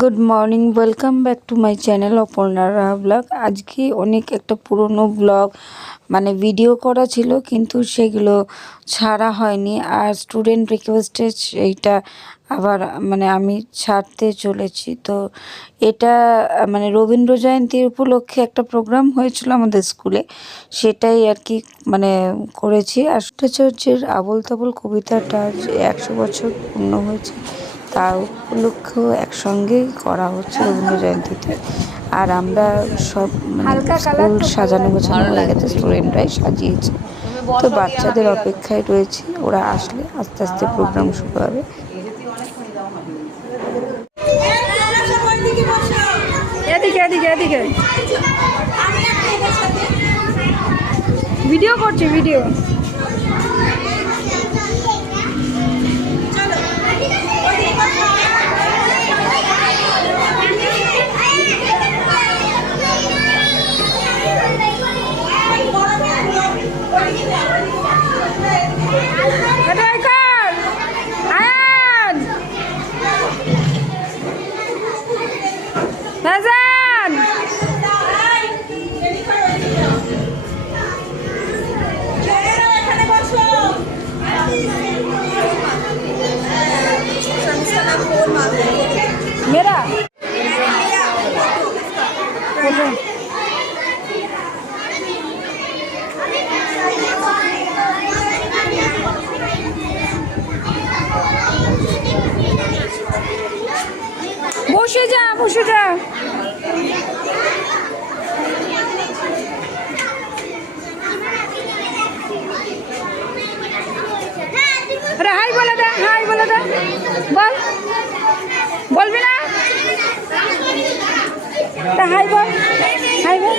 Good morning, welcome back to my channel Aparna Raha blog. আজকে অনেক একটা পুরনো ব্লগ মানে ভিডিও করা ছিল, কিন্তু সেগুলো ছাড়া হয়নি। আর স্টুডেন্ট রিকোয়েস্টে এইটা আবার মানে আমি ছাড়তে চলেছি। তো এটা মানে রবীন্দ্র জয়ন্তী উপলক্ষে একটা প্রোগ্রাম হয়েছিল আমাদের স্কুলে, সেটাই আর কি মানে করেছি। আর ভট্টাচার্যের আবোল তাবোল কবিতাটা 100 বছর পূর্ণ হয়েছে, তার উপলক্ষেও একসঙ্গেই করা হচ্ছে রবীন্দ্র জয়ন্তীতে। আর আমরা সব মানে স্কুল সাজানো গোছানো হয়ে গেছে, স্টুডেন্টরাই সাজিয়েছে। তো বাচ্চাদের অপেক্ষায় রয়েছি, ওরা আসলে আস্তে আস্তে প্রোগ্রাম শুরু হবে। ভিডিও করছি, ভিডিও। मेरा বসে যা, বসে যা। अरे हाय बोला दे, हाय बोला दे, बोल, बोलबी ना? हाय बोल, हाय बोल।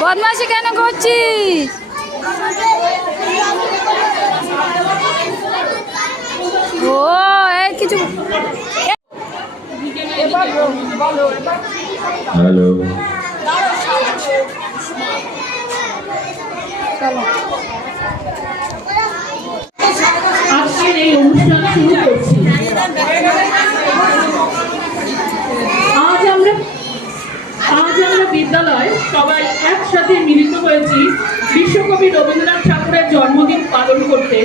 বদমাশি কেন করছিস? ও এই কিছু হ্যালো, আজকের এই অনুষ্ঠান শুরু করছি। আজ আমরা বিদ্যালয় সবাই একসাথে মিলিত হয়েছি বিশ্বকবি রবীন্দ্রনাথ ঠাকুরের জন্মদিন পালন করতে।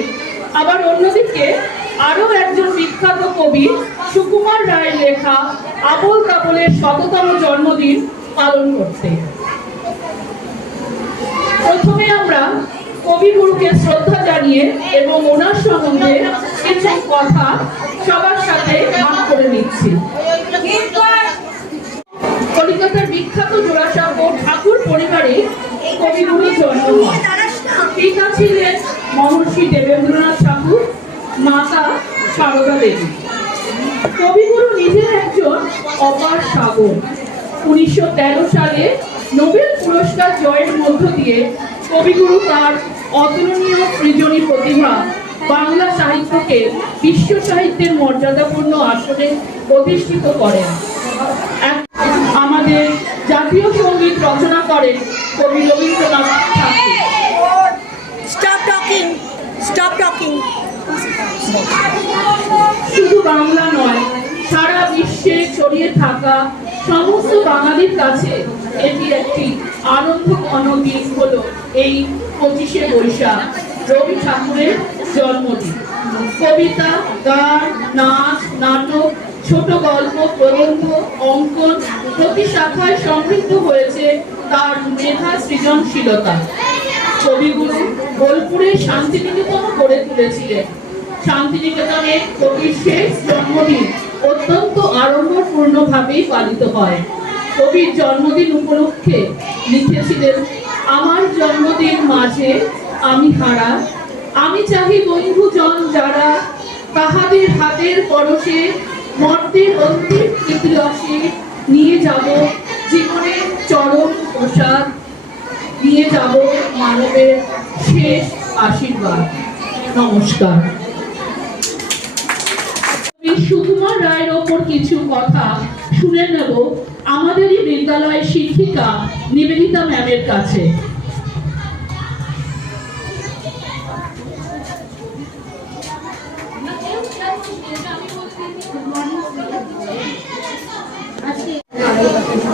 আবার অন্যদিকে আরো একজন বিখ্যাত কবি সুকুমার রায়ের লেখা আবোল তাবোলের ১০০তম জন্মদিন পালন করতে। প্রথমে আমরা কবিগুরুকে শ্রদ্ধা জানিয়ে এবং ওনার সম্বন্ধে কিছু কথা সবার সাথে ভাগ করে নিচ্ছি। কলিকাতার বিখ্যাত জোড়াসাঁকো ঠাকুর পরিবারে কবিগুরুর জন্ম হয়। পিতা ছিলেন মহর্ষি দেবেন্দ্রনাথ ঠাকুর, মাতা সারদা দেবী। কবিগুরু নিজের একজন অপার সাগর। ১৯১৩ সালে নোবেল পুরস্কার জয়ের মধ্য দিয়ে কবিগুরু তার অতুলনীয় সৃজনী প্রতিভা বাংলা সাহিত্যকে বিশ্ব সাহিত্যের মর্যাদাপূর্ণ আসনে প্রতিষ্ঠিত করেন। আমাদের জাতীয় সঙ্গীত রচনা করেন কবি রবীন্দ্রনাথ ঠাকুর। শুধু বাংলা নয়, সারা বিশ্বে ছড়িয়ে থাকা সমস্ত বাঙালির কাছে এটি একটি আনন্দঘন দিন হলো এই ২৫শে বৈশাখ, রবি ঠাকুরের জন্মদিন। কবিতা, গান, নাচ, নাটক, ছোট গল্প, প্রবন্ধ, অঙ্কন প্রতি শাখায় সমৃদ্ধ হয়েছে তার মেধা সৃজনশীলতা। কবিগুরু বোলপুরে শান্তিনিকেতন গড়ে তুলেছিলেন। শান্তিনিকেতনে কবির শেষ জন্মদিন অত্যন্ত আড়ম্বরপূর্ণভাবেই পালিত হয়। কবির জন্মদিন উপলক্ষে লিখেছিলেন, আমার জন্মদিন মাঝে আমি হারা, আমি চাহি বন্ধুজন যারা তাহাদের হাতের পরশে মর্তের অন্তিম তৃতীয়সে নিয়ে যাব জীবনের চরম প্রসাদ, নিয়ে যাব মানবের শেষ আশীর্বাদ। নমস্কার। সুকুমার রায়ের ওপর কিছু কথা শুনে নেব আমাদেরই বিদ্যালয়ের শিক্ষিকা নিবেদিতা ম্যামের কাছে।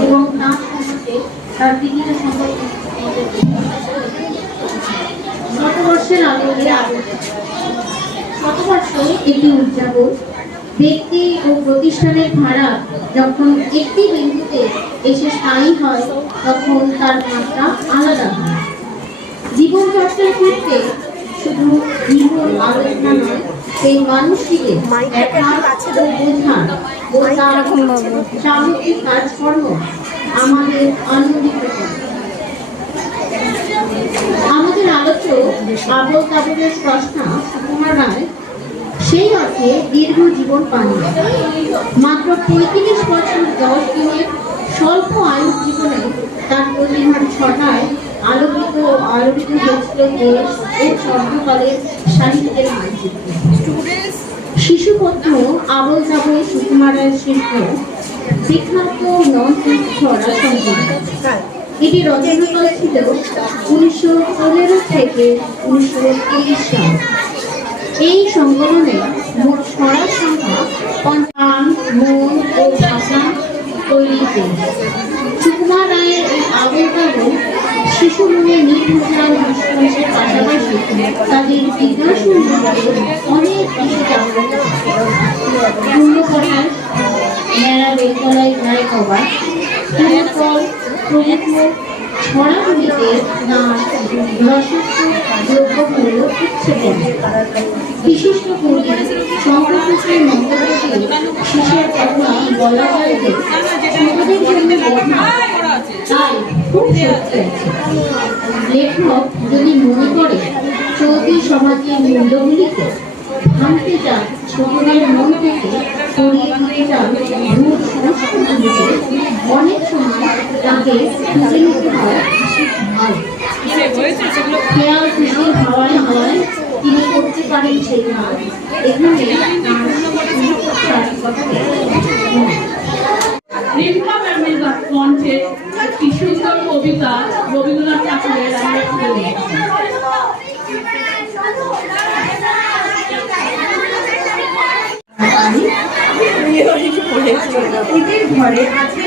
এবং নাচ সম্পর্কে তার বিভিন্ন সম্পর্কে শতবর্ষের আলোকে শতবর্ষ একটি উদযাপন। ব্যক্তি ও প্রতিষ্ঠানের ধারা যখন একটি বিন্দুতে এসে স্থায়ী হয় তখন তার মাত্রা আলাদা হয়। জীবনচর্চার ক্ষেত্রে শুধু জীবন আলোচনা নয়, সেই মানুষটিকে সামগ্রিক কাজকর্ম আমাদের আনন্দিত করে। আমাদের আলোচ্য আবল তাবলের স্রষ্টা সুকুমার রায় সেই অর্থে দীর্ঘ জীবন পান। মাত্র ৩৫ বছর ১০ দিনের স্বল্প আয়ু জীবনে তার প্রতিভার ছটায় আলোকিত হয়েছিল দেশ ও স্বর্ণকালের সাহিত্যের মানচিত্র। শিশুপত্র আবল তাবল সুকুমার রায়ের শিল্প বিখ্যাত ছড়া সংকলন। এটি রচনা করেছিল ১৯১৫ থেকে ১৯৩০ সাল। এই সংকলনে মোট ছড়ার সংখ্যা ৫০ মন ও ভাষা তৈরিতে। সুকুমার রায়ের এই আবল তাবল শিশু মনে নির্ভরতার বিশ্বাসের পাশাপাশি তাদের জিজ্ঞাসু অনেক কিছু জাগ্রত পূর্ণকথায় মেলা বেলতলায় যায় কবার ফল প্রমুখ ছড়াগুলিতে নাচ রসত্ব দ্রব্যমূল্য উচ্ছেদন। বিশিষ্ট কবি শঙ্করপুত্রের মন্তব্যকে শেষের কথা বলা যায় যে ছোটদের জন্য লেখা তাই খুব সত্যি আছে। লেখক যদি মনে করে চলতি সমাজের মূল্যগুলিকে ভাঙতে চান, ছোটদের মন থেকে সরিয়ে দিতে চান ভূত সংস্কৃতিগুলিকে, অনেক সময় তাকে খুঁজে নিতে হয় খেয়াল খুশির হাওয়ায় হাওয়ায় তিনি করতে পারেন সেই কাজ। এখানে রিম্পা ম্যামের মঞ্চে একটি সুন্দর কবিতা রবীন্দ্রনাথ ঠাকুরের আমরা তুলে নিয়েছি। এদের ঘরে আছে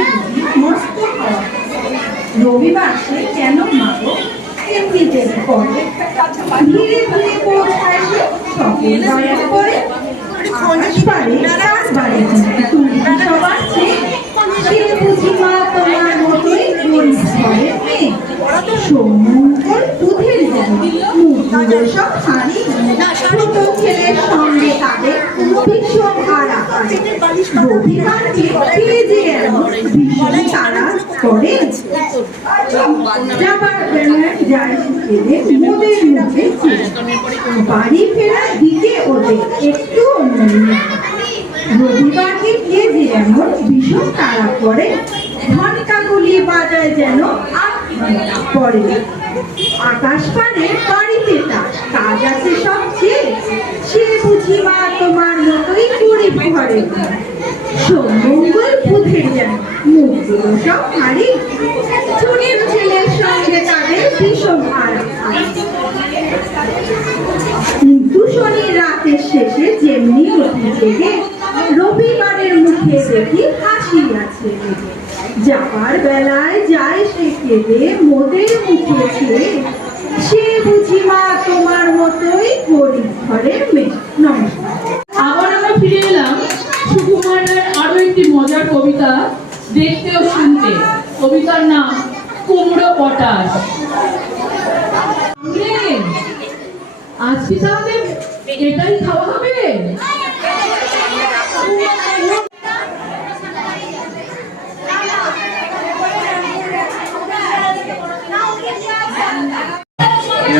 মস্ত খাওয়া, রবিবার সে কেন মাগো এমনিতে করে, ধীরে ধীরে পৌঁছায় সে সকল বায়াত করে। পারে বাড়ি তুমি সবার চেয়ে সে বুঝি মা তোমার মতোই গরিব ঘরের মেয়ে। সমঙ্গল দুধের যেন মুখগুলো সব হারি, ছোট ছেলের সঙ্গে তাদের ভীষণ আড়াআড়ি। রবিবারকে কে যে এমন ভীষণ তাড়া করে, যাবার বেলায় যায় সেখানে মোদের মুখে বাড়ি ফেরার দিকে ওদের একটু অন্য। রবিবারকে কে যে এমন ভীষণ তাড়া করে, ঘন্টাগুলি বাজায় যেন পরে। আকাশ পানে বাড়িতে কাজ আছে সবচেয়ে, সে বুঝি মা তোমার মতোই গরিব ঘরে। সমঙ্গল বুধের যেন মুখগুলো সব হারি, ছোটের ছেলের সঙ্গে তাদের ভীষণ আড়াআড়ি। কিন্তু শনি রাতের শেষে যেমনি উঠি জেগে, রবিবারের মুখে দেখি হাসি আছে। যাবার বেলায় যায় সে কেঁদে মোদের মুখে ছেড়ে, সে বুঝি মা তোমার মতোই গরিব ঘরের মেয়ে। নমস্কার। আবার আমরা ফিরে এলাম সুকুমার রায়ের আরো একটি মজার কবিতা দেখতে ও শুনতে। কবিতার নাম কুমড়ো পটাশ। আজকে তাহলে এটাই খাওয়া হবে।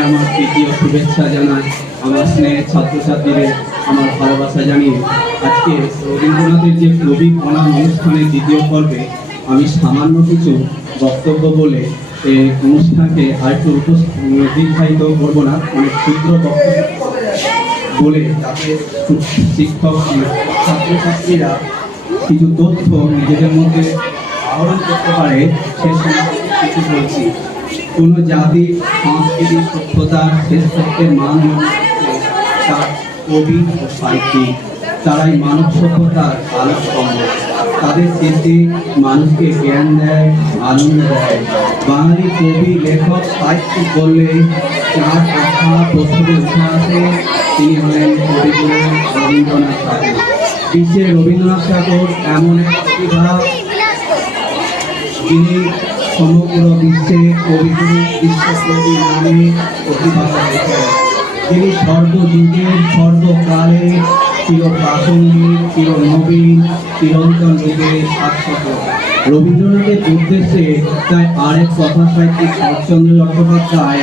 আমার তৃতীয় শুভেচ্ছা জানাই আমার স্নেহের ছাত্রছাত্রীদের আমার ভালোবাসা জানিয়ে আজকে রবীন্দ্রনাথের যে কবি প্রণাম অনুষ্ঠানের দ্বিতীয় পর্বে আমি সামান্য কিছু বক্তব্য বলে এই অনুষ্ঠানকে আরেকটু দীর্ঘায়িত করবো না, অনেক ক্ষুদ্র বক্তব্য বলে যাতে শিক্ষক ছাত্রছাত্রীরা কিছু তথ্য নিজেদের মধ্যে আহরণ করতে পারে সে সম্পর্কে কিছু বলছি। কোনো জাতি সংস্কৃতি সভ্যতা শ্রেষ্ঠত্বের মান তার কবি ও সাহিত্যিক, তারাই মানব সভ্যতার আলোকস্তম্ভ। তাদের সৃষ্টি মানুষকে জ্ঞান দেয়, আনন্দ দেয়। বাঙালি কবি লেখক সাহিত্যিক বললে যার কথা প্রথমে উঠে আসে তিনি হলেন কবিগুরু রবীন্দ্রনাথ ঠাকুর। বিশ্বে রবীন্দ্রনাথ ঠাকুর এমন এক প্রতিভা যিনি সমগ্র বিশ্বে কবিগুরু বিশ্বকবি নামে প্রতিভা পেয়েছেন। তিনি সর্বযুগের সর্বকালে চির প্রাসঙ্গিক, চির নবীন, চিরন্তন রূপে শাশ্বত। রবীন্দ্রনাথের উদ্দেশ্যে তাই আরেক কথা সাহিত্যিক শরৎচন্দ্র চট্টোপাধ্যায়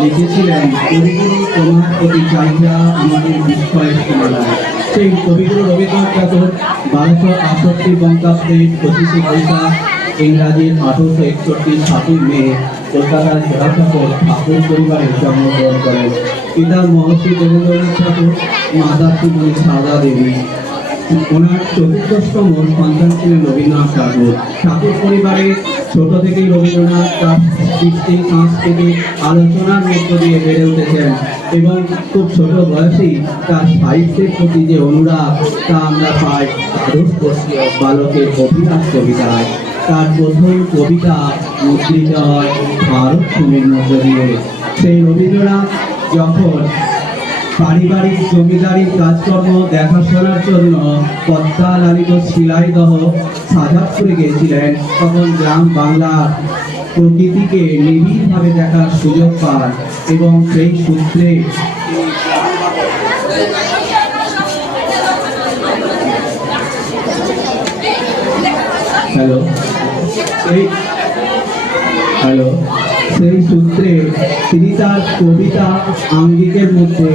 লিখেছিলেন, কবিগুরু তোমার প্রতি চাহিদা আমাদের বিস্ময়ের সীমানায়। সেই কবিগুরু রবীন্দ্রনাথ ঠাকুর 1268 বঙ্গাব্দে 25শে বৈশাখ, ইংরাজি 1861 7ই মে কলকাতার জোড়াসাঁকোর ঠাকুর পরিবারে জন্মগ্রহণ করেন। পিতা মহর্ষি দেবেন্দ্রনাথ ঠাকুর, মাতা শ্রীমতী সারদা দেবী। ওনার চতুর্দশতম সন্তান ছিলেন রবীন্দ্রনাথ ঠাকুর। ঠাকুর পরিবারে ছোট থেকেই রবীন্দ্রনাথ তার সৃষ্টি সাংস্কৃতিক আলোচনার মধ্য দিয়ে বেড়ে উঠেছেন এবং খুব ছোট বয়সেই তার সাহিত্যের প্রতি যে অনুরাগ তা আমরা পাই দ্বাদশ বর্ষীয় বালকের অভিলাষ কবিতায়। তার প্রথম কবিতা মুদ্রিত হয় ভারত ভূমির মধ্য দিয়ে। সেই রবীন্দ্রনাথ যখন পারিবারিক জমিদারির কাজকর্ম দেখাশোনার জন্য পদ্মা লালিত শিলাইদহ সাজাদপুরে গিয়েছিলেন, তখন গ্রাম বাংলার প্রকৃতিকে নিবিড়ভাবে দেখার সুযোগ পান এবং সেই সূত্রে সেই সূত্রে তিনি তার কবিতা আঙ্গিকের মধ্যে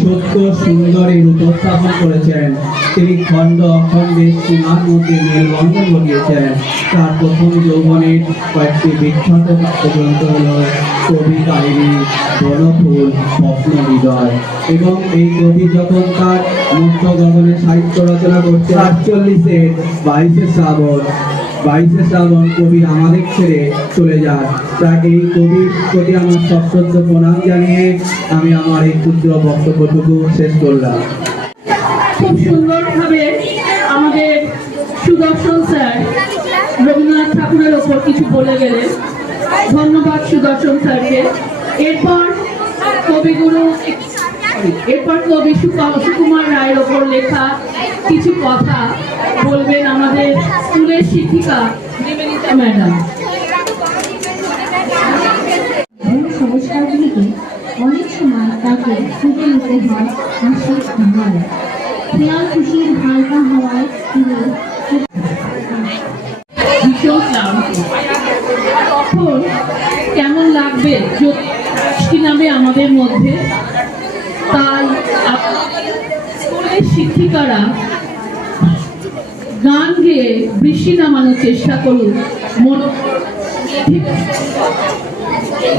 সত্য সুন্দরের উপস্থাপন করেছেন। তিনি খণ্ড অখণ্ডের সীমার মধ্যে মেলবন্ধন ঘটিয়েছেন। তার প্রথম যৌবনের কয়েকটি বিখ্যাত কাব্যগ্রন্থ হল কবি কাহিনী, বনফুল, স্বপ্ন হৃদয়। এবং এই কবি যখন তার মুক্ত গগনে সাহিত্য রচনা করতে 48-এ 22শে শ্রাবণ কবি আমাদের ছেড়ে চলে যান। তাই এই কবির প্রতি আমার সশ্রদ্ধ প্রণাম জানিয়ে আমি আমার এই ক্ষুদ্র বক্তব্যটুকু শেষ করলাম। খুব সুন্দরভাবে আমাদের সুদর্শন স্যার রবীন্দ্রনাথ ঠাকুরের ওপর কিছু বলে গেলেন। ধন্যবাদ সুদর্শন স্যারকে। এরপর কবি সুকুমার রায়ের ওপর লেখা কিছু কথা বলবেন আমাদের স্কুলের শিক্ষিকা নিবেদিতা ম্যাডাম। সংস্কারগুলিকে অনেক সময় তাকে ফুটে নিতে হয় হাসির আহ্বানে। খেয়াল খুশির হালকা হওয়ায় তিনি ভীষণ ক্লান্ত। তখন কেমন লাগবে যদি নামে আমাদের মধ্যে। তাই স্কুলের শিক্ষিকারা গান গেয়ে বৃষ্টি নামানোর চেষ্টা করুন।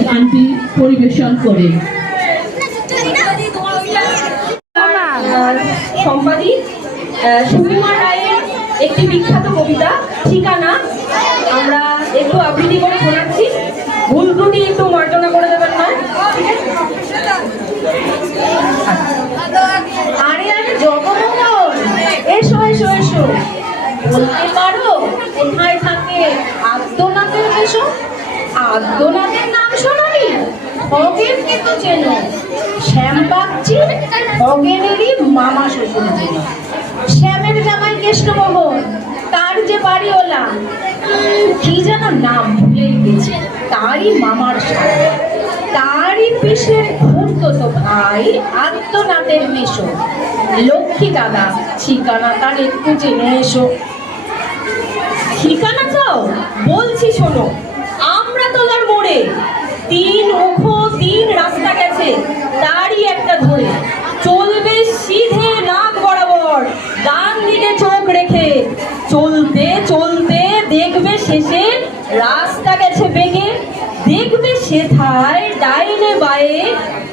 গানটি পরিবেশন করে সম্পাদিত সুকুমার রায়ের একটি বিখ্যাত কবিতা ঠিকানা আমরা একটু আবৃত্তি করে শোনাচ্ছি। ভুল ত্রুটি একটু মার্জনা করে দেবেন না। আরে আরে জগমোহন, এসো এসো এসো। বলতে পারো কোথায় থাকে আদ্যনাথের এসো? আদ্যনাথের নাম শোনোনি? খগেনকে তো চেনো। শ্যামবাগচি খগেনেরই মামা শ্বশুর। শ্যামের জামাই কৃষ্ণমোহন, তার যে বাড়িওয়ালা কি যেন নাম ভুলে গেছে, তারই মামার সাথে তারই পিসের খুড়তো ভাই আদ্যনাথের মেশো লক্ষ্মী দাদা। ঠিকানা তার একটু জেনে এসো। ঠিকানা চাও? বলছি শোনো। আমরা তোলার মোড়ে 3 উখো 3 রাস্তা গেছে, তারই একটা ধরে চলবে সিধে সেথায় ডাইনে বায়ে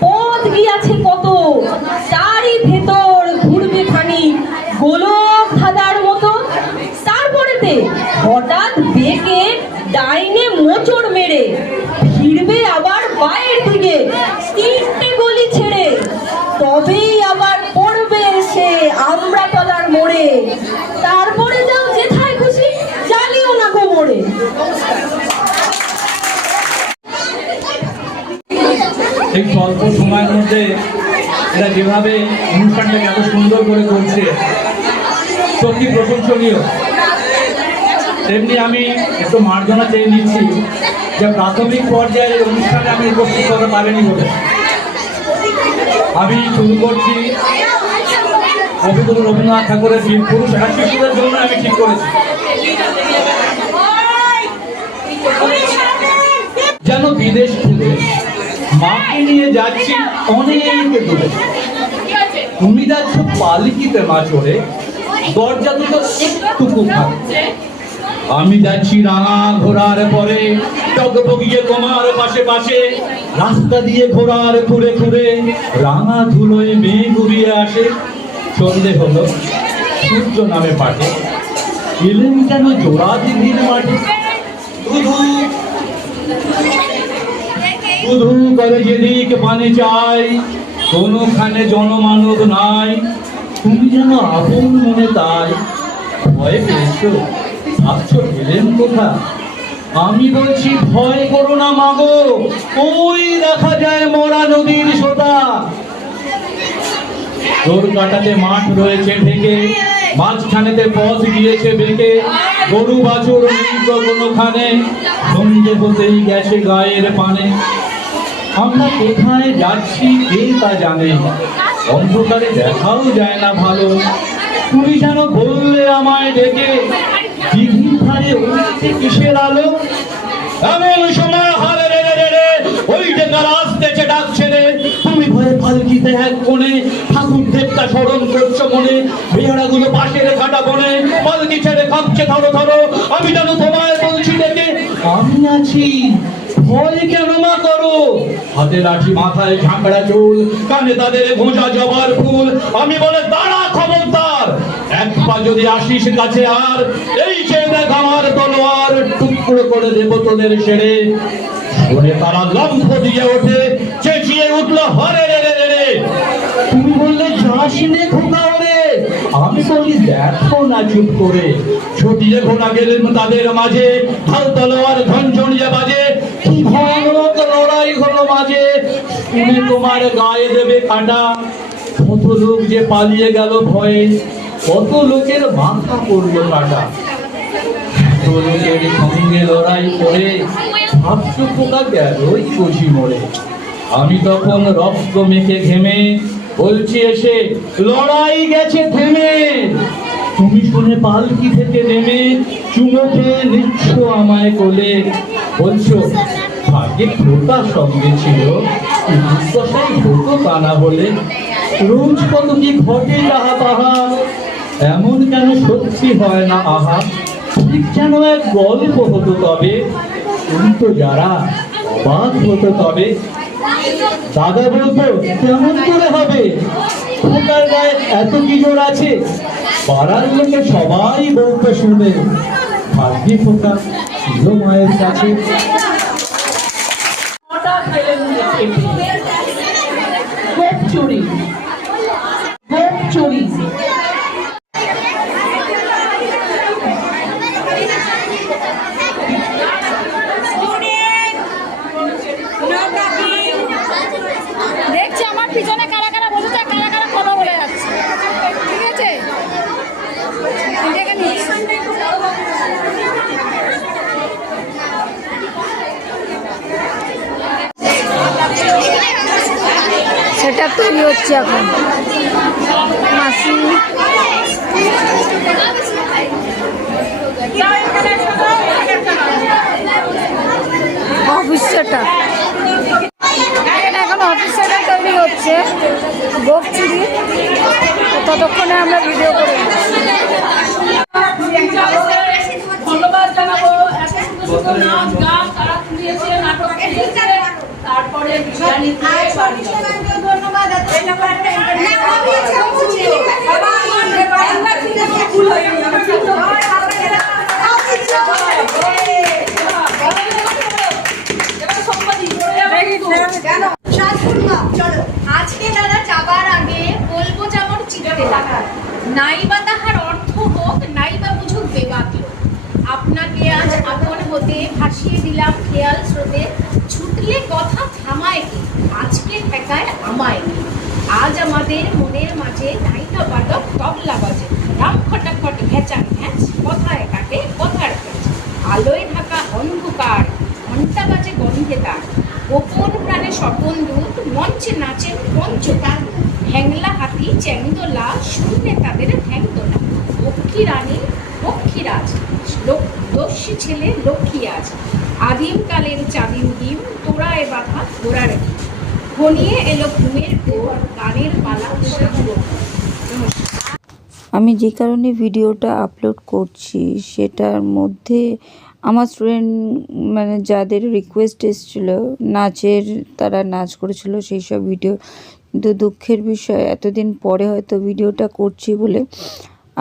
পথ গিয়াছে কত, তারই ভেতর ঘুরবে খানি গোলক ধাঁধার মতো। তারপরেতে হঠাৎ বেঁকে ডাইনে মোচড় মেরে ফিরবে আবার বায়ের দিকে 3টে গলি ছেড়ে, তবেই আবার পড়বে সে আমরা তলার মোড়ে। তারপরে যাও যেথায় খুশি, জ্বালিও না গো মোড়ে। এই স্বল্প সময়ের মধ্যে এরা যেভাবে অনুষ্ঠানটাকে এত সুন্দর করে করছে, সত্যি প্রশংসনীয়। তেমনি আমি একটু মার্জনা চেয়ে নিচ্ছি যে প্রাথমিক পর্যায়ে এই অনুষ্ঠানে আমি উপস্থিত হতে পারিনি বলে। আমি শুরু করছি কবিগুরু রবীন্দ্রনাথ ঠাকুরের পুরুষ আর শিশুদের জন্য আমি ঠিক করেছি। যেন বিদেশ থেকে মাকে নিয়ে যাচ্ছি অনেক দূরে, তুমি যাচ্ছ পালকিতে মা চড়ে, দরজা দুটো একটুকু থাকছে। আমি যাচ্ছি রাঙা ঘোড়ার পরে, টগবগিয়ে তোমার পাশে পাশে, রাস্তা দিয়ে ঘোড়ার ঘুরে ঘুরে রাঙা ধুলোয় মেয়ে ঘুরিয়ে আসে। সন্ধে হলো, সূর্য নামে পাটে, এলেন যেন জোড়া দিঘির মাঠে। শুধু করে যেদিক পানে চাই, কোনোখানে জনমানব নাই, তুমি যেন আপন মনে তাই। ভয় পেয়েছো, ভাবছো গেলেন কোথা? আমি বলছি ভয় করো না মাগো, ওই দেখা যায় মরা নদীর সোতা। তোর কাটাতে মাঠ রয়েছে ঢেকে, মাঝখানেতে পথ গিয়েছে বেঁকে, গরু বাছুর নেই তো কোনোখানে, সন্ধে হতেই গেছে গায়ের পানে। আমরা কোথায় যাচ্ছি কে তা জানে, অন্ধকারে দেখাও যায় না ভালো। তুমি যেন বললে আমায় ডেকে, দিঘির ধারে উঠছে কিসের আলো? এমন সময় হারে রে রে রে ওই ডেকার আসতেছে ডাক ছেড়ে। তুমি ভয়ে পালকিতে এক কোণে, ঠাকুর দেবতা স্মরণ করছো মনে, বেহারাগুলো পাশের কাটা বনে, পালকি ছেড়ে কাঁপছে ধরো ধরো। আমি যেন তোমায় বলছি ডেকে, আমি আছি, ভয় কেন মা করো? হাতে লাঠি, মাথায় ঝাঁকড়া চুল, কানে তাদের ভোঁজা জবার ফুল। আমি বলে দাঁড়া খবরদার, এক পা যদি আসিস কাছে আর, এই চেয়ে দেখ আমার তলোয়ার, টুকরো করে দেব তোদের সেরে। শুনে তারা লম্ফ দিয়ে ওঠে, চেঁচিয়ে উঠলো হরে রে রে রে রে। তুমি বললে যাস নে খোকা ওরে, আমি বলি দেখো না চুপ করে। ছুটিয়ে ঘোড়া গেলেন তাদের মাঝে, ঢাল তলোয়ার ঝনঝনিয়ে বাজে। কি ভয়ানক লড়াই হলো মাঝে, শুনে তোমার গায়ে দেবে কাটা। কত লোক যে পালিয়ে গেল ভয়ে, কত লোকের মাথা পড়লো কাটা। এত লোকের সঙ্গে লড়াই করে ভাবছো পোকা গেলই বুঝি মরে। আমি তখন রক্ত মেখে ঘেমে বলছি এসে, লড়াই গেছে থেমে। তুমি শুনে পালকি থেকে নেমে চুমো খেয়ে নিচ্ছ আমায় কোলে, বলছো ভাগ্যে খোকা সঙ্গে ছিল, দুর্দশাই হতো তা না বলে। রোজ কত কি ঘটে তাহা তাহা, এমন কেন সত্যি হয় না আহা। ঠিক যেন এক গল্প হতো তবে, কিন্তু যারা অবাক হতো তবে। দাদা বলতো কেমন করে হবে, খোকার গায়ে এত কি জোর আছে? পাড়ার লোকে সবাই বলতো শুনে, ভাগ্যে খোকা ছিল মায়ের কাছে। হঠাৎ গেলেন গোপ চুরি, গোপ চুরি। দেখছি আমার পিছনে কারা কারা বসেছে, কারা কারা কথা বলে যাচ্ছে, ঠিক আছে? দেখে নিস। সেটা তৈরি হচ্ছে এখন। মাসি অফিস সেটআপ, এখন অফিস সেটআপ তৈরি হচ্ছে গোপ চুরি। ততক্ষণে আমরা ভিডিও করে ধন্যবাদ জানাবো। এত সুন্দর সুন্দর নাচ গান তারা শুনিয়েছে, নাটক শুনিয়েছে। তারপরে বিরিয়ানি দিয়ে বাড়ি যাবো। চলো আজকে দাদা যাবার আগে বলবো যেমন চিনতে লাগা নাইবা তাহার অর্থ হোক নাইবা বুঝুক বেবাক লোক। আপনাকে আজ আপন হতে ভাসিয়ে দিলাম খেয়াল স্রোতে, ছুটলে কথা থামায় কি আজকে ঠেকায় আমায় কি। আজ আমাদের মনের মাঝে নায়িকা বাদক তবলা বাজে, রাম খটাখট ঘেঁচা ঘ্যাঁচ কথায় কাটে কথার কাজ। আলোয় ঢাকা অন্ধকার ঘন্টা বাজে গন্ধে তার, গোপন প্রাণে স্বপন দূত মঞ্চে নাচেন পঞ্চতার। হ্যাংলা হাতি চ্যাংদোলা শূন্যে তাদের ঠ্যাংদোলা, লক্ষ্মী রানী লক্ষ্মীরাজ দস্যি ছেলে লক্ষ্মী আজ। আদিমকালের চাঁদিম ডিম তোড়ায় বাঁধা ঘোড়ার ডিম, ঘনিয়ে এলো ঘুমের ঘোর গানের পালা শুরু। আমি যে কারণে ভিডিওটা আপলোড করছি সেটার মধ্যে আমার স্টুডেন্ট মানে যাদের রিকোয়েস্ট এসেছিলো নাচের, তারা নাচ করেছিল সেই সব ভিডিও। কিন্তু দুঃখের বিষয় এতদিন পরে হয়তো ভিডিওটা করছি বলে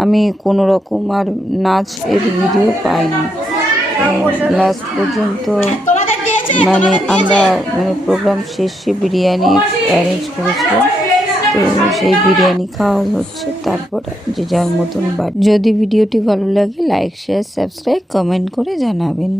আমি কোনো রকম আর নাচ এর ভিডিও পাইনি। লাস্ট পর্যন্ত মানে আমরা প্রোগ্রাম শেষে বিরিয়ানি অ্যারেঞ্জ করেছিলাম, তো সেই বিরিয়ানি খাওয়া হচ্ছে, তারপর যে যার মতন বাড়ি। যদি ভিডিওটি ভালো লাগে লাইক শেয়ার সাবস্ক্রাইব কমেন্ট করে জানাবেন।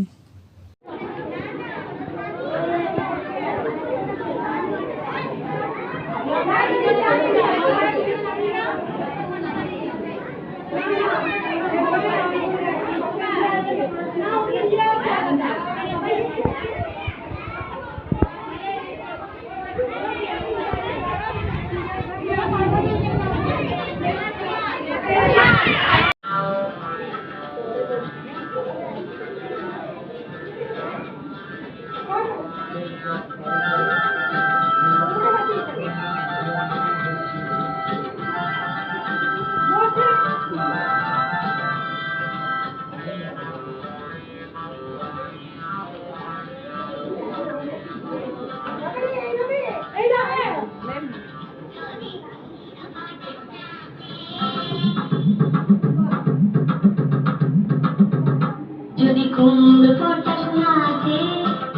যদি কুমড়ো পটাশ নাচে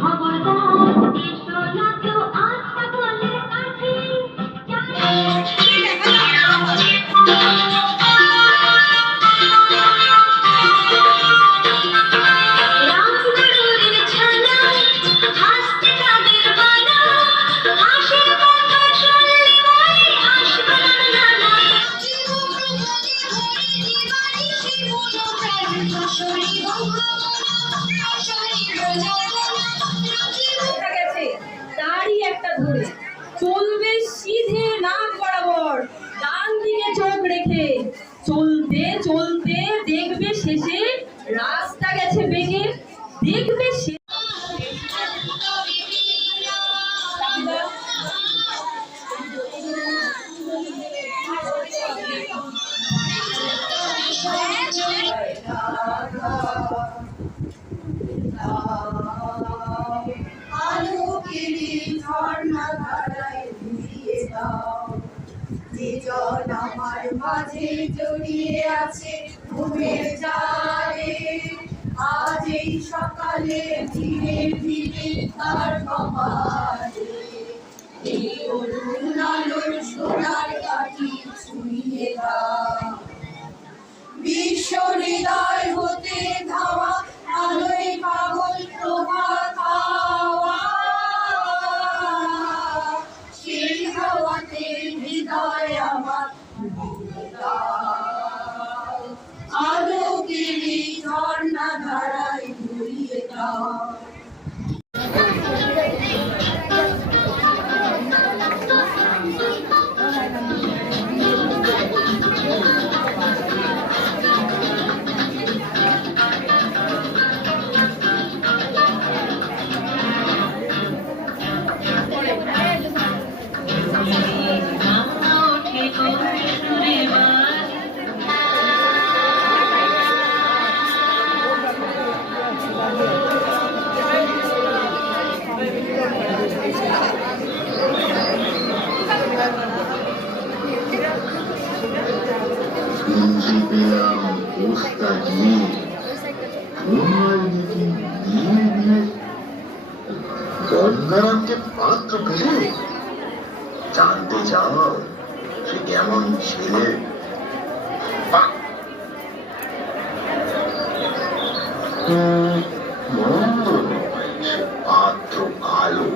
খবরদার এসো না কেউ আশা বলে কাছে। রামগরুরের ছানা হাসতে তাদের বানা, হাসির কথা শুনলে মনে আসবে না না। তারই একটা ধরে চলবে সিধে নাক বরাবর, ডান দিকে চোখ রেখে চলতে চলতে দেখবে শেষে রাস্তা গেছে বেগে, দেখবে আলোকেরই ঝর্ণা ধারায় ধুইয়ে দাও, যে জল আমার মাঝে জড়িয়ে আছে ঘুমের জালে। আজ এই সকালে ধীরে ধীরে তার কপালে এই অরুণ আলোর সোনার কাঠি ছুঁয়ে দাও। বিশ্ব হৃদয় হতে ধাওয়া আলোয় পাগল প্রভাত হাওয়া, সেই হাওয়াতে হৃদয় আমার আলোকেরই ঝর্ণা ধারায় ধুইয়ে দাও। Thank you. খুঁজে পেলাম ওস্তাদ মেয়ে, তোমার দেখি বিয়ে দিয়ে গঙ্গারামকে পাত্র পেলে, জানতে চাও সে কেমন ছেলে? বাহ! মন্দ নয়, সে পাত্র কালো,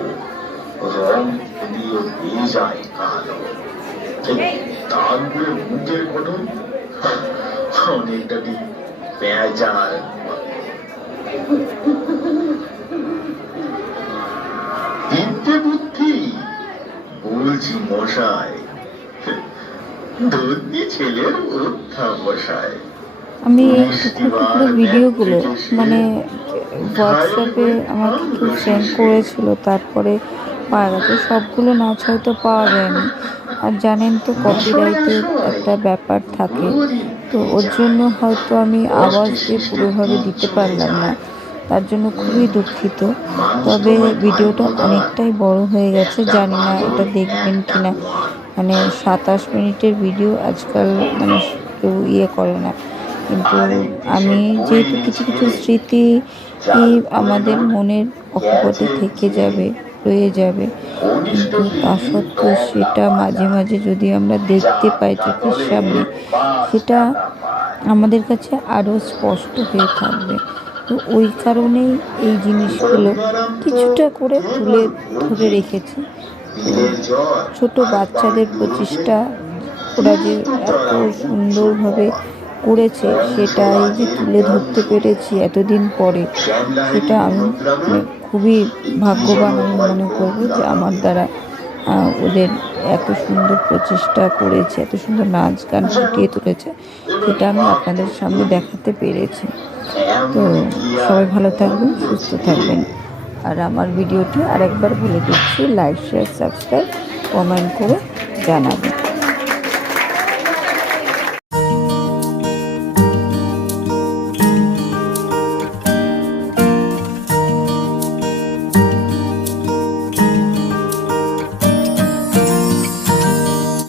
রং যদিও বেজায় কালো, তারপরে মুখের গঠন অনেকটা কি পেঁচার। বিদ্যে বুদ্ধি বলছি মশাই, ধন্যী ছেলের অধ্যাবসায়। আমি টুকরো টুকরো ভিডিওগুলো মানে হোয়াটসঅ্যাপে আমাকে কেউ সেন্ড করেছিল, তারপরে পাওয়া গেছে। সবগুলো নাচ হয়তো পাওয়া যায়নি, আর জানেন তো কপিরাইটের একটা ব্যাপার থাকে, তো ওর জন্য হয়তো আমি আওয়াজ দিয়ে পুরোভাবে দিতে পারলাম না, তার জন্য খুবই দুঃখিত। তবে ভিডিওটা অনেকটাই বড় হয়ে গেছে, জানি না এটা দেখবেন কি না। মানে 27 মিনিটের ভিডিও আজকাল মানে কেউ করে না, কিন্তু আমি যেহেতু কিছু কিছু স্মৃতি আমাদের মনের অকপটে থেকে যাবে, রয়ে যাবে, কিন্তু তা সত্ত্বেও সেটা মাঝে মাঝে যদি আমরা দেখতে পাই চোখের সামনে, সেটা আমাদের কাছে আরও স্পষ্ট হয়ে থাকবে। তো ওই কারণেই এই জিনিসগুলো কিছুটা করে তুলে ধরে রেখেছি। ছোট বাচ্চাদের প্রচেষ্টা, ওরা যে এত সুন্দরভাবে করেছে, সেটা এই যে তুলে ধরতে পেরেছি এতদিন পরে, সেটা আমি খুবই ভাগ্যবান আমি মনে করব যে আমার দ্বারা ওদের এত সুন্দর প্রচেষ্টা করেছে, এত সুন্দর নাচ গান ফুটিয়ে তুলেছে, সেটা আমি আপনাদের সামনে দেখাতে পেরেছি। তো সবাই ভালো থাকবেন, সুস্থ থাকবেন। আর আমার ভিডিওটি আরেকবার বলে দিচ্ছি, লাইক শেয়ার সাবস্ক্রাইব কমেন্ট করে জানাবেন।